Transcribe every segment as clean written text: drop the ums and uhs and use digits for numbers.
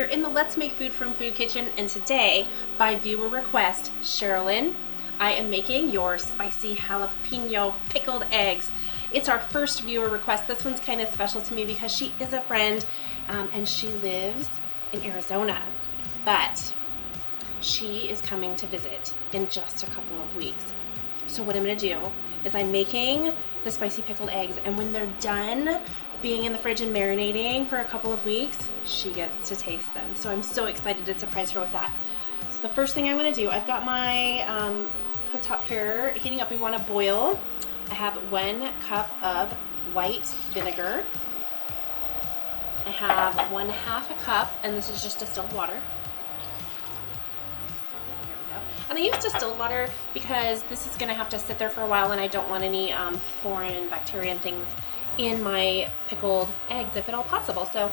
here in the Let's Make Food from Food Kitchen, and today, by viewer request, Cherelynn, I am making your spicy jalapeno pickled eggs. It's our first viewer request. This one's kind of special to me because she is a friend and she lives in Arizona, but she is coming to visit in just a couple of weeks. So what I'm gonna do is I'm making the spicy pickled eggs, and when they're done being in the fridge and marinating for a couple of weeks, she gets to taste them. So I'm so excited to surprise her with that. So the first thing I'm gonna do, I've got my cooktop here heating up. We wanna boil. I have 1 cup of white vinegar. I have 1/2 cup, and this is just distilled water. And I use distilled water because this is gonna have to sit there for a while, and I don't want any foreign bacteria and things in my pickled eggs if at all possible. So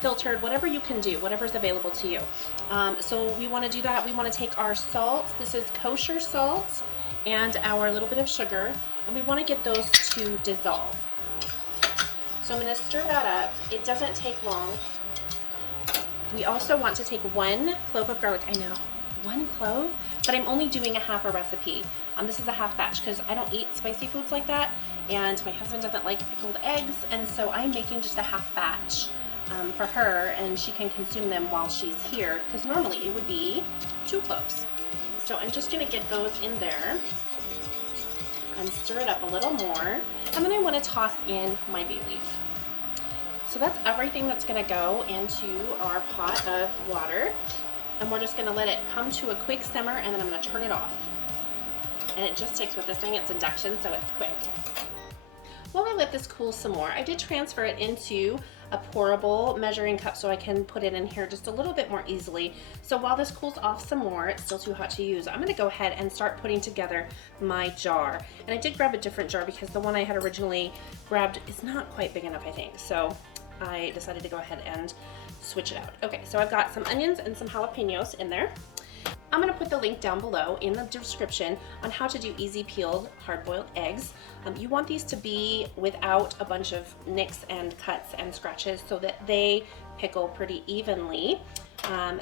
filtered, whatever you can do, whatever's available to you. So we wanna do that. We wanna take our salt, this is kosher salt, and our little bit of sugar, and we wanna get those to dissolve. So I'm gonna stir that up. It doesn't take long. We also want to take 1 clove of garlic. I know, 1 clove, but I'm only doing a half a recipe. This is a half batch because I don't eat spicy foods like that, and my husband doesn't like pickled eggs, and so I'm making just a half batch for her, and she can consume them while she's here, because normally it would be 2 cloves. So I'm just gonna get those in there and stir it up a little more, and then I wanna toss in my bay leaf. So that's everything that's gonna go into our pot of water. And we're just gonna let it come to a quick simmer, and then I'm gonna turn it off. And it just takes, with this thing, it's induction, so it's quick. While I let this cool some more, I did transfer it into a pourable measuring cup so I can put it in here just a little bit more easily. So while this cools off some more, it's still too hot to use, I'm gonna go ahead and start putting together my jar. And I did grab a different jar because the one I had originally grabbed is not quite big enough, I think. So I decided to go ahead and switch it out. Okay, so I've got some onions and some jalapenos in there. I'm gonna put the link down below in the description on how to do easy peeled hard-boiled eggs. You want these to be without a bunch of nicks and cuts and scratches so that they pickle pretty evenly.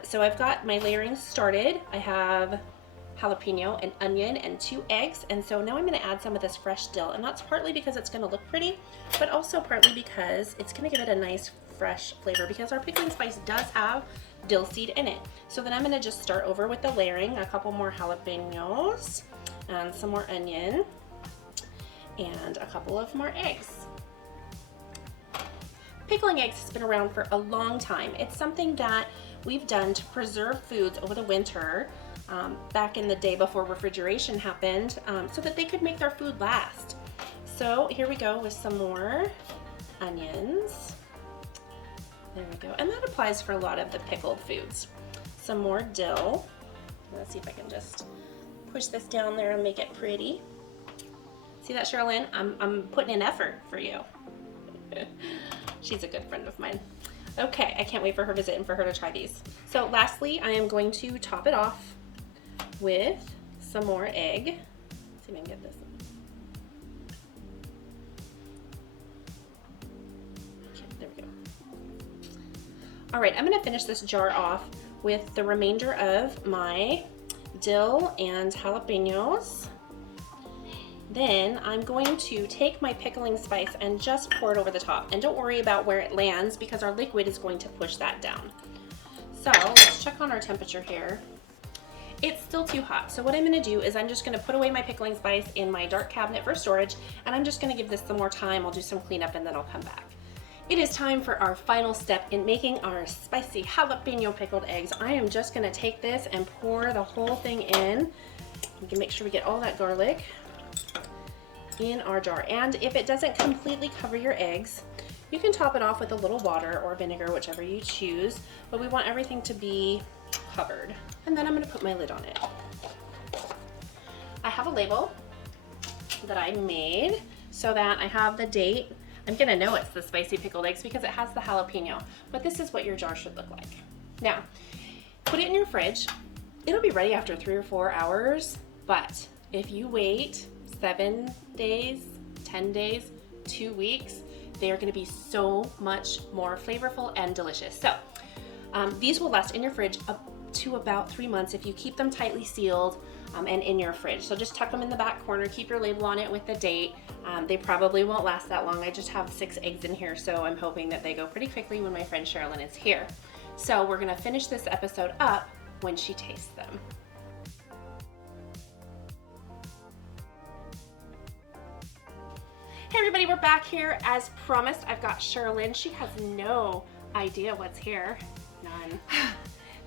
So I've got my layering started. I have jalapeno, an onion, and 2 eggs, and so now I'm gonna add some of this fresh dill, and that's partly because it's gonna look pretty, but also partly because it's gonna give it a nice fresh flavor, because our pickling spice does have dill seed in it. So then I'm gonna just start over with the layering, a couple more jalapenos, and some more onion, and a couple of more eggs. Pickling eggs has been around for a long time. It's something that we've done to preserve foods over the winter, back in the day before refrigeration happened, so that they could make their food last. So here we go with some more onions. There we go, and that applies for a lot of the pickled foods. Some more dill. Let's see if I can just push this down there and make it pretty. See that, Cherelynn? I'm putting in effort for you. She's a good friend of mine. Okay, I can't wait for her visit and for her to try these. So lastly, I am going to top it off with some more egg. Let's see if I can get this. Okay, there we go. All right, I'm gonna finish this jar off with the remainder of my dill and jalapenos. Then I'm going to take my pickling spice and just pour it over the top. And don't worry about where it lands, because our liquid is going to push that down. So let's check on our temperature here. It's still too hot. So what I'm gonna do is I'm just gonna put away my pickling spice in my dark cabinet for storage, and I'm just gonna give this some more time. I'll do some cleanup and then I'll come back. It is time for our final step in making our spicy jalapeno pickled eggs. I am just gonna take this and pour the whole thing in. We can make sure we get all that garlic in our jar. And if it doesn't completely cover your eggs, you can top it off with a little water or vinegar, whichever you choose, but we want everything to be covered. And then I'm gonna put my lid on it. I have a label that I made so that I have the date. I'm gonna know it's the spicy pickled eggs because it has the jalapeno, but this is what your jar should look like. Now, put it in your fridge. It'll be ready after 3 or 4 hours, but if you wait 7 days, 10 days, 2 weeks, they are gonna be so much more flavorful and delicious. So These will last in your fridge up to about 3 months if you keep them tightly sealed and in your fridge. So just tuck them in the back corner, keep your label on it with the date. They probably won't last that long. I just have 6 eggs in here, so I'm hoping that they go pretty quickly when my friend Cherelynn is here. So we're gonna finish this episode up when she tastes them. Hey everybody, we're back here. As promised, I've got Cherelynn. She has no idea what's here. None.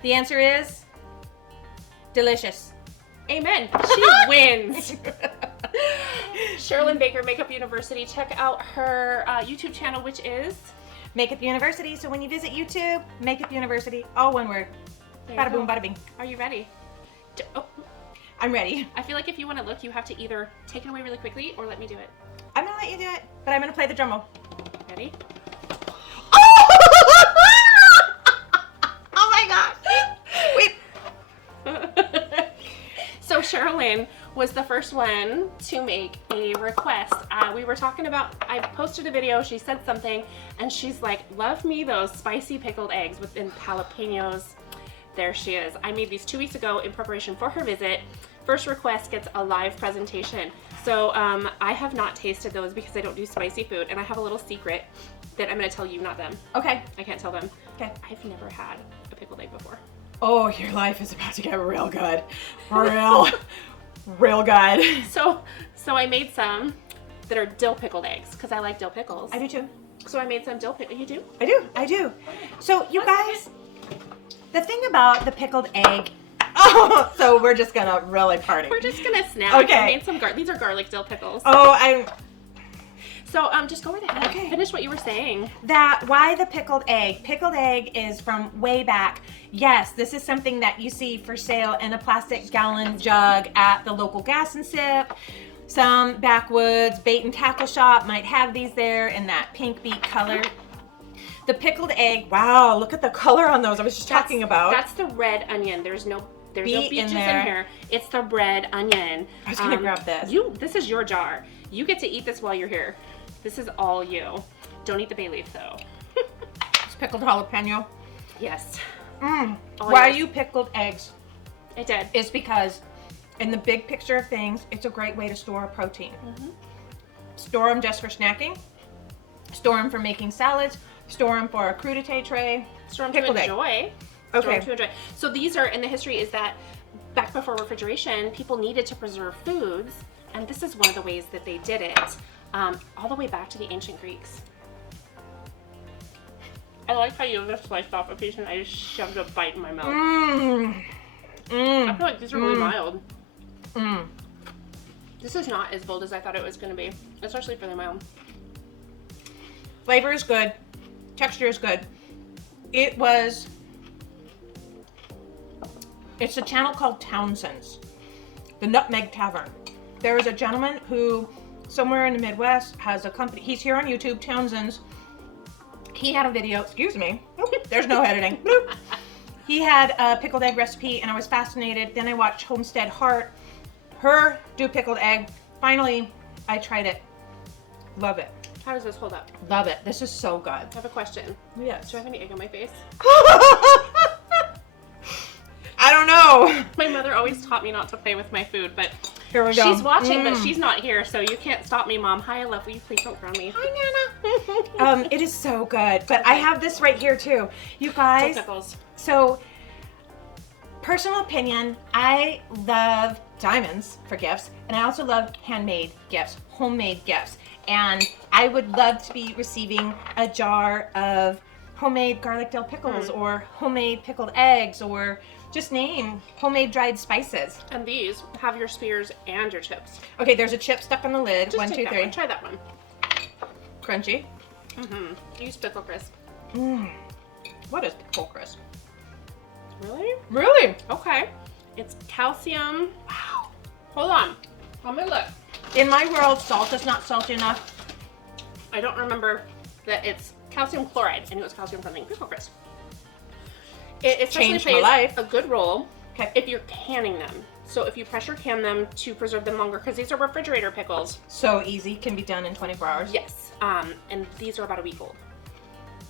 The answer is delicious. Amen. She wins. Cherelynn Baker, Makeup University. Check out her YouTube channel, which is Makeup University. So when you visit YouTube, Makeup University, all one word. Bada boom, bada bing. Are you ready? Oh. I'm ready. I feel like if you want to look, you have to either take it away really quickly or let me do it. I'm gonna let you do it, but I'm gonna play the drum roll. Ready? Oh my gosh! Wait. So Cherelynn was the first one to make a request. We were talking about, I posted a video, she said something, and she's like, love me those spicy pickled eggs with jalapenos. There she is. I made these 2 weeks ago in preparation for her visit. First request gets a live presentation. So I have not tasted those because I don't do spicy food, and I have a little secret that I'm gonna tell you, not them. Okay. I can't tell them. Okay. I've never had a pickled egg before. Oh, your life is about to get real good. Real good. So I made some that are dill pickled eggs because I like dill pickles. I do too. So I made some dill pickles. You do? I do. So you guys, the thing about the pickled egg, oh, so we're just gonna really party. We're just gonna snack. Okay. I made some these are garlic dill pickles. Oh, So just go right ahead. Okay. Finish what you were saying. Why the pickled egg? Pickled egg is from way back. Yes, this is something that you see for sale in a plastic gallon jug at the local gas and sip. Some backwoods bait and tackle shop might have these there in that pink beet color. The pickled egg, wow, look at the color on those. I was just talking about. That's the red onion. There's no beet juice in here. It's the red onion. I was gonna grab this. This is your jar. You get to eat this while you're here. This is all you. Don't eat the bay leaf though. It's pickled jalapeno. Yes. Why you pickled eggs? I did. Is because in the big picture of things, it's a great way to store a protein. Store them just for snacking. Store them for making salads. Store them for a crudité tray. Store them to enjoy. Okay. Store them to enjoy. So these are, and the history is that back before refrigeration, people needed to preserve foods, and this is one of the ways that they did it, all the way back to the ancient Greeks. I like how you just sliced off a piece and I just shoved a bite in my mouth. I feel like these are really mild. This is not as bold as I thought it was going to be, especially for the mild. Flavor is good. Texture is good. It's a channel called Townsend's, the Nutmeg Tavern. There is a gentleman who, somewhere in the Midwest, has a company. He's here on YouTube, Townsend's. He had a video, excuse me, there's no editing. He had a pickled egg recipe and I was fascinated. Then I watched Homestead Heart, her do pickled egg. Finally, I tried it. Love it. How does this hold up? Love it. This is so good. I have a question. Yes. Do I have any egg on my face? I don't know. My mother always taught me not to play with my food, but Here we go. she's watching, but she's not here, so you can't stop me, Mom. Hi, I love you. Please don't ground me. Hi, Nana. It is so good, but I have this right here too. You guys, so personal opinion, I love diamonds for gifts, and I also love handmade gifts, homemade gifts, and I would love to be receiving a jar of homemade garlic dill pickles or homemade pickled eggs, or just name homemade dried spices. And these have your spears and your chips. Okay, there's a chip stuck on the lid. Just 1, 2, 3. Try that one. Crunchy. Use pickle crisp. What is pickle crisp? Really? Really? Okay. It's calcium. Wow. Hold on. Let me look. In my world, salt is not salty enough. I don't remember that it's calcium chloride. I knew it was calcium something. Pickle crisp. It especially Changed my plays life. a good role Okay. if you're canning them. So if you pressure can them to preserve them longer, because these are refrigerator pickles. So easy, can be done in 24 hours. Yes. And these are about a week old.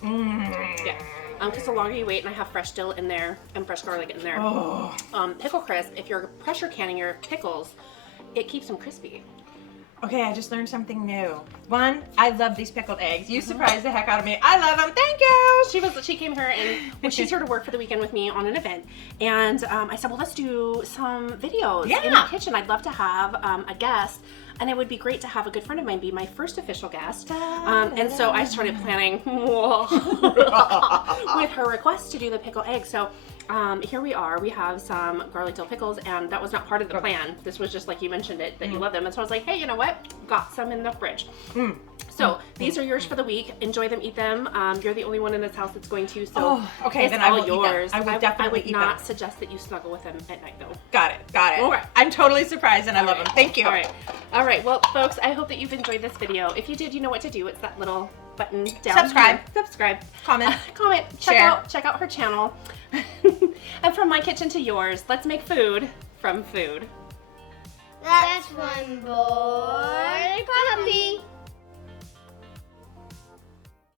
Yeah. because the longer you wait, and I have fresh dill in there and fresh garlic in there. Oh. Pickle crisp, if you're pressure canning your pickles, it keeps them crispy. Okay, I just learned something new. One, I love these pickled eggs. You surprised the heck out of me. I love them. Thank you. She came here, and when she's here to work for the weekend with me on an event, and I said, well, let's do some videos in the kitchen. I'd love to have a guest, and it would be great to have a good friend of mine be my first official guest. And so I started planning with her request to do the pickled egg. So here we are. We have some garlic dill pickles, and that was not part of the plan. This was just like you mentioned it, that you love them. And so I was like, hey, you know what? Got some in the fridge. So these are yours for the week. Enjoy them, eat them. You're the only one in this house that's going to, so okay, it's then all I will yours. Eat them. I would definitely eat them. I would not suggest that you snuggle with them at night, though. Got it. Okay. I'm totally surprised, and I love them. Thank you. All right. Well, folks, I hope that you've enjoyed this video. If you did, you know what to do. It's that little button down Subscribe. here. Subscribe. Comment. Comment. Share. Check out her channel. And from my kitchen to yours, let's make food from food. That's one boy puppy.